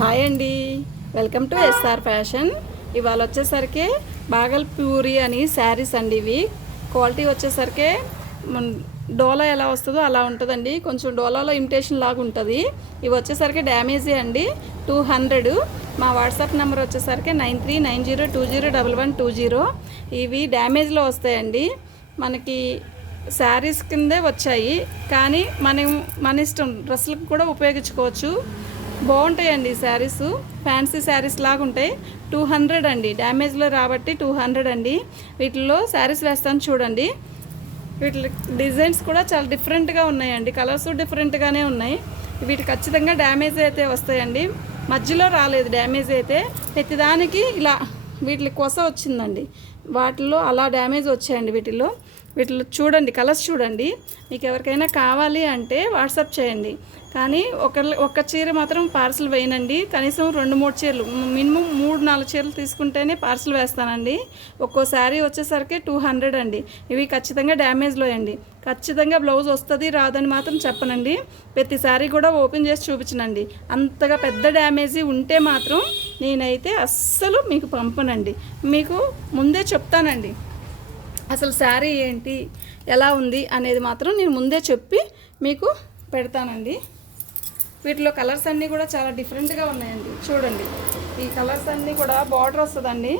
Hi అండి, welcome to SR fashion. ఇవాళ వచ్చేసరికి బాగల్పూరి అని శారీస్ అండి. ఇవి క్వాలిటీ వచ్చేసరికి డోలా ఎలా వస్తుందో అలా ఉంటుందండి. కొంచెం డోలాలో ఇమిటేషన్ లాగా ఉంటుంది. ఇవి వచ్చేసరికి డ్యామేజీ అండి. 200. మా వాట్సాప్ నెంబర్ వచ్చేసరికి 9390201120. ఇవి డ్యామేజ్లో వస్తాయండి. మనకి శారీస్ కిందే వచ్చాయి, కానీ మన ఇష్టం డ్రెస్సులకు కూడా ఉపయోగించుకోవచ్చు. బాగుంటాయండి శారీస్, ఫ్యాన్సీ శారీస్ లాగా ఉంటాయి. 200 అండి, డ్యామేజ్లో రాబట్టి 200 అండి. వీటిల్లో శారీస్ వేస్తాను చూడండి. వీటి డిజైన్స్ కూడా చాలా డిఫరెంట్గా ఉన్నాయండి, కలర్స్ డిఫరెంట్గానే ఉన్నాయి. వీటి ఖచ్చితంగా డ్యామేజ్ అయితే వస్తాయండి, మధ్యలో రాలేదు డ్యామేజ్ అయితే. ప్రతిదానికి ఇలా వీటి కొస వచ్చిందండి, వాటిల్లో అలా డ్యామేజ్ వచ్చాయండి. వీటిలో చూడండి, కలర్స్ చూడండి. మీకు ఎవరికైనా కావాలి అంటే వాట్సాప్ చేయండి. కానీ ఒక్క చీర మాత్రం పార్సిల్ వేయనండి. కనీసం 2-3 చీరలు, మినిమం 3-4 చీరలు తీసుకుంటేనే పార్సిల్ వేస్తానండి. ఒక్కో శారీ వచ్చేసరికి 200 అండి. ఇవి ఖచ్చితంగా డ్యామేజ్లో అండి. ఖచ్చితంగా బ్లౌజ్ వస్తుంది రాదని మాత్రం చెప్పనండి. ప్రతి శారీ కూడా ఓపెన్ చేసి చూపించనండి. అంతగా పెద్ద డ్యామేజీ ఉంటే మాత్రం నేనైతే అస్సలు మీకు పంపనండి. మీకు ముందే చెప్తానండి, అసలు శారీ ఏంటి ఎలా ఉంది అనేది మాత్రం నేను ముందే చెప్పి మీకు పెడతానండి. వీటిలో కలర్స్ అన్నీ కూడా చాలా డిఫరెంట్గా ఉన్నాయండి. చూడండి, ఈ కలర్స్ అన్నీ కూడా బార్డర్ వస్తుందండి.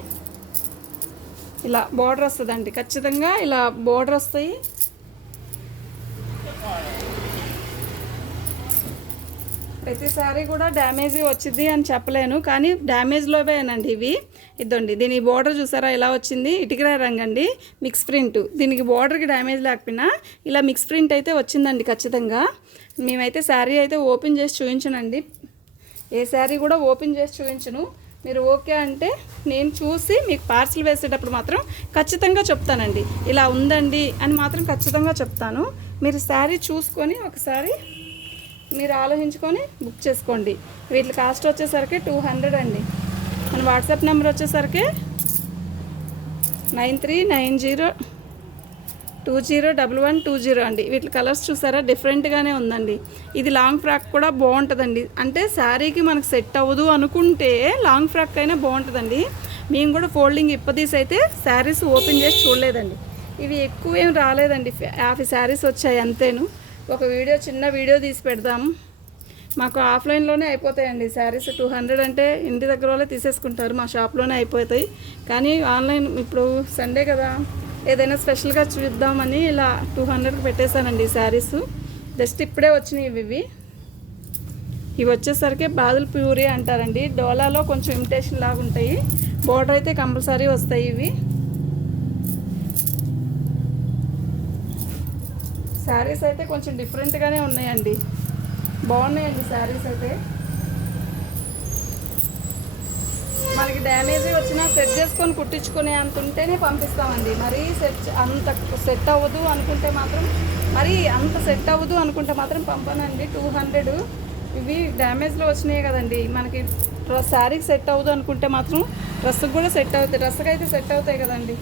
ఇలా బార్డర్ వస్తుందండి, ఖచ్చితంగా ఇలా బార్డర్ వస్తాయి. ప్రతిసారి కూడా డ్యామేజీ వచ్చింది అని చెప్పలేను, కానీ డ్యామేజ్లోవేనండి ఇవి. ఇద్దండి, దీని బోర్డర్ చూసారా ఎలా వచ్చింది, ఇటుకరాయి రంగు అండి, మిక్స్ ప్రింట్. దీనికి బోర్డర్కి డ్యామేజ్ లేకపోయినా ఇలా మిక్స్ ప్రింట్ అయితే వచ్చిందండి ఖచ్చితంగా. మేమైతే శారీ అయితే ఓపెన్ చేసి చూపించనండి, ఏ శారీ కూడా ఓపెన్ చేసి చూపించను. మీరు ఓకే అంటే నేను చూసి మీకు పార్సిల్ వేసేటప్పుడు మాత్రం ఖచ్చితంగా చెప్తానండి, ఇలా ఉందండి అని మాత్రం ఖచ్చితంగా చెప్తాను. మీరు శారీ చూసుకొని ఒకసారి మీరు ఆలోచించుకొని బుక్ చేసుకోండి. వీటి కాస్ట్ వచ్చేసరికి 200 అండి. మన వాట్సాప్ నెంబర్ వచ్చేసరికి 9390201120 అండి. వీటి కలర్స్ చూసారా డిఫరెంట్గానే ఉందండి. ఇది లాంగ్ ఫ్రాక్ కూడా బాగుంటుందండి. అంటే శారీకి మనకు సెట్ అవ్వదు అనుకుంటే లాంగ్ ఫ్రాక్ అయినా బాగుంటుందండి. మేము కూడా ఫోల్డింగ్ ఇప్పదీసి అయితే శారీస్ ఓపెన్ చేసి చూడలేదండి. ఇవి ఎక్కువ ఏం రాలేదండి, 50 శారీస్ వచ్చాయి అంతేను. ఒక చిన్న వీడియో తీసి పెడదాము. మాకు ఆఫ్లైన్లోనే అయిపోతాయండి శారీస్. 200 అంటే ఇంటి దగ్గర వాళ్ళే తీసేసుకుంటారు, మా షాప్లోనే అయిపోతాయి. కానీ ఆన్లైన్ ఇప్పుడు సండే కదా, ఏదైనా స్పెషల్గా చూద్దామని ఇలా 200కి పెట్టేశానండి శారీస్. జస్ట్ ఇప్పుడే వచ్చినాయి ఇవి వచ్చేసరికి బాగల్పూరి అంటారండి. డోలాలో కొంచెం ఇమిటేషన్ లాగా ఉంటాయి. బోర్డర్ అయితే కంపల్సరీ వస్తాయి. ఇవి శారీస్ అయితే కొంచెం డిఫరెంట్గానే ఉన్నాయండి, బాగున్నాయండి శారీస్ అయితే. మనకి డ్యామేజీ వచ్చినా సెట్ చేసుకొని కుట్టించుకునే అంత ఉంటేనే పంపిస్తామండి. మరీ సెట్ అవ్వదు అనుకుంటే మాత్రం పంపనండి. 200 ఇవి డ్యామేజ్లో వచ్చినాయి కదండి. మనకి శారీకి సెట్ అవ్వదు అనుకుంటే మాత్రం డ్రెస్కి కూడా సెట్ అవుతాయి, డ్రెస్కి అయితే సెట్ అవుతాయి కదండి.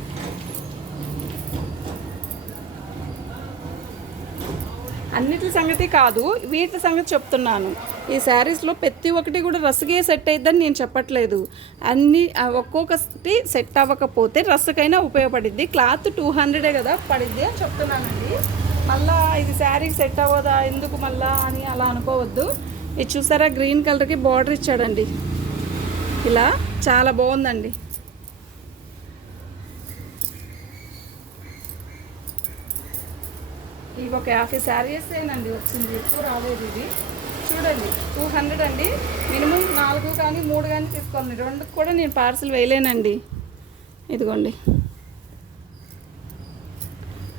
అన్నిటి సంగతి కాదు, వీటి సంగతి చెప్తున్నాను. ఈ శారీస్లో ప్రతి ఒక్కటి కూడా డ్రెస్కే సెట్ అయిద్దని నేను చెప్పట్లేదు. ఒక్కొక్కటి సెట్ అవ్వకపోతే డ్రెస్కైనా ఉపయోగపడిద్ది. క్లాత్ 200 కదా పడిద్ది అని చెప్తున్నానండి. మళ్ళీ ఇది శారీకి సెట్ అవ్వదా ఎందుకు మళ్ళా అని అలా అనుకోవద్దు. ఇది చూసారా, గ్రీన్ కలర్కి బార్డర్ ఇచ్చాడండి, ఇలా చాలా బాగుందండి. ఇవి ఒక 50 శారీస్ ఏనండి వచ్చింది, ఎక్కువ రాలేదు. ఇది చూడండి 200 అండి. మినిమం 4 కానీ 3 కానీ తీసుకోండి. 2 కూడా నేను పార్సిల్ వేయలేనండి. ఇదిగోండి,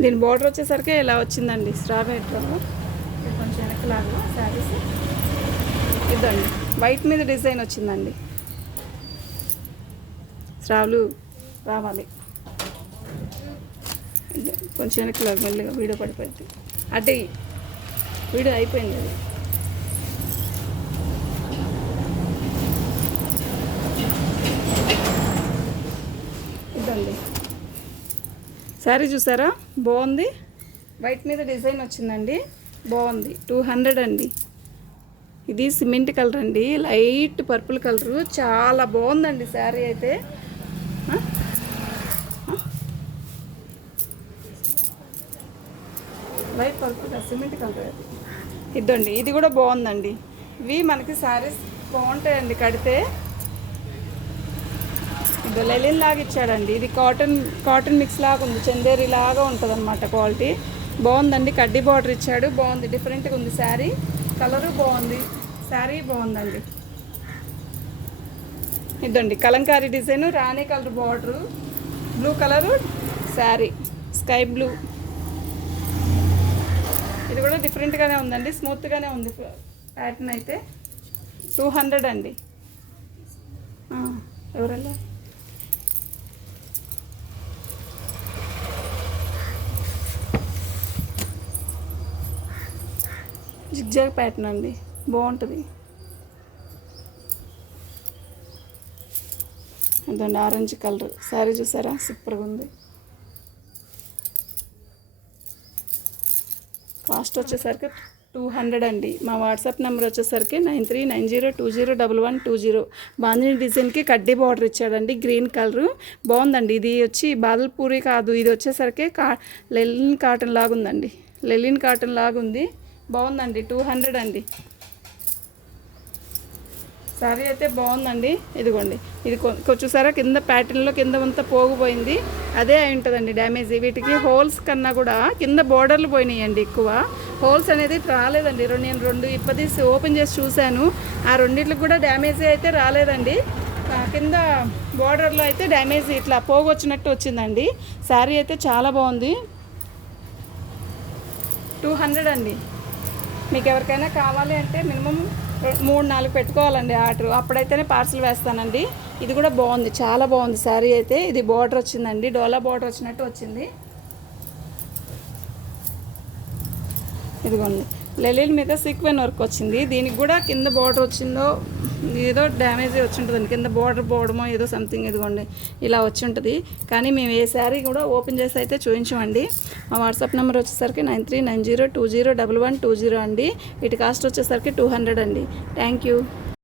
దీని బార్డర్ వచ్చేసరికి ఇలా వచ్చిందండి, స్ట్రాబెర్రీ రంగు. కొంచెం వెనకలాగా శారీస్ ఇదండి, వైట్ మీద డిజైన్ వచ్చిందండి. స్ట్రాబ్లు రావాలి, కొంచెం వెనక్కి మెల్లిగా వీడియో పడిపోయింది. అంటే వీడియో అయిపోయింది అది. ఇదండి శారీ చూసారా, బాగుంది. వైట్ మీద డిజైన్ వచ్చిందండి, బాగుంది. 200 అండి. ఇది సిమెంట్ కలర్ అండి, లైట్ పర్పుల్ కలరు, చాలా బాగుందండి శారీ అయితే. లైట్ పర్పుల్ సిమెంట్ కలర్ అది. ఇదండి, ఇది కూడా బాగుందండి. ఇవి మనకి శారీస్ బాగుంటాయండి కడితే. ఇది లెలిన్ లాగా ఇచ్చాడండి. ఇది కాటన్ మిక్స్ లాగా ఉంది, చందేరి లాగా ఉంటుంది అనమాట. క్వాలిటీ బాగుందండి. కడ్డీ బార్డర్ ఇచ్చాడు, బాగుంది, డిఫరెంట్గా ఉంది శారీ. కలరు బాగుంది, శారీ బాగుందండి. ఇదండి కలంకారీ డిజైన్, రాణి colour border, blue colour sari, sky blue. ఇది కూడా డిఫరెంట్గానే ఉందండి, స్మూత్గానే ఉంది ప్యాటర్న్ అయితే. 200 అండి. ఎవరల్లా జిగ్జాగ్ ప్యాటర్న్ అండి, బాగుంటుంది. అదండి ఆరెంజ్ కలర్ శారీ, చూసారా సూపర్గా ఉంది. కాస్ట్ వచ్చేసరికి 200 అండి. మా వాట్సాప్ నెంబర్ వచ్చేసరికి 9390201120. బాందిని డిజైన్కి కడ్డీ బార్డర్ ఇచ్చాడండి, గ్రీన్ కలరు, బాగుందండి. ఇది వచ్చి బాదల్పూరి కాదు, ఇది వచ్చేసరికి లెలిన్ కాటన్ లాగా ఉందండి, లెలిన్ కాటన్ లాగా ఉంది, బాగుందండి. 200 అండి. శారీ అయితే బాగుందండి. ఇదిగోండి, ఇది చూసారా కింద ప్యాటర్న్లో కింద అంతా పోగిపోయింది, అదే అయి ఉంటుందండి డ్యామేజ్. వీటికి హోల్స్ కన్నా కూడా కింద బోర్డర్లు పోయినాయండి, ఎక్కువ హోల్స్ అనేది రాలేదండి. నేను 2 ఇప్పదీసి ఓపెన్ చేసి చూశాను, ఆ రెండింటికి కూడా డ్యామేజ్ అయితే రాలేదండి. కింద బోర్డర్లో అయితే డ్యామేజ్ ఇట్లా పోగొచ్చినట్టు వచ్చిందండి. శారీ అయితే చాలా బాగుంది. 200 అండి. మీకు ఎవరికైనా కావాలి అంటే మినిమం 3-4 పెట్టుకోవాలండి ఆర్డర్, అప్పుడైతేనే పార్సిల్ వేస్తానండి. ఇది కూడా బాగుంది, చాలా బాగుంది శారీ అయితే. ఇది బార్డర్ వచ్చిందండి, డోలా బార్డర్ వచ్చినట్టు వచ్చింది. ఇదిగోండి లెలిన్ మీద సీక్వెన్ వర్క్ వచ్చింది. దీనికి కూడా కింద బార్డర్ వచ్చిందో ఏదో డ్యామేజ్ వచ్చి ఉంటుందండి, కింద బార్డర్ పోవడమో ఏదో సంథింగ్. ఇదిగోండి ఇలా వచ్చి ఉంటుంది. కానీ మేము ఏ శారీ కూడా ఓపెన్ చేసి అయితే చూపించామండి. మా వాట్సాప్ నెంబర్ వచ్చేసరికి 9390201120 అండి. వీటి కాస్ట్ వచ్చేసరికి 200 అండి. Thank you.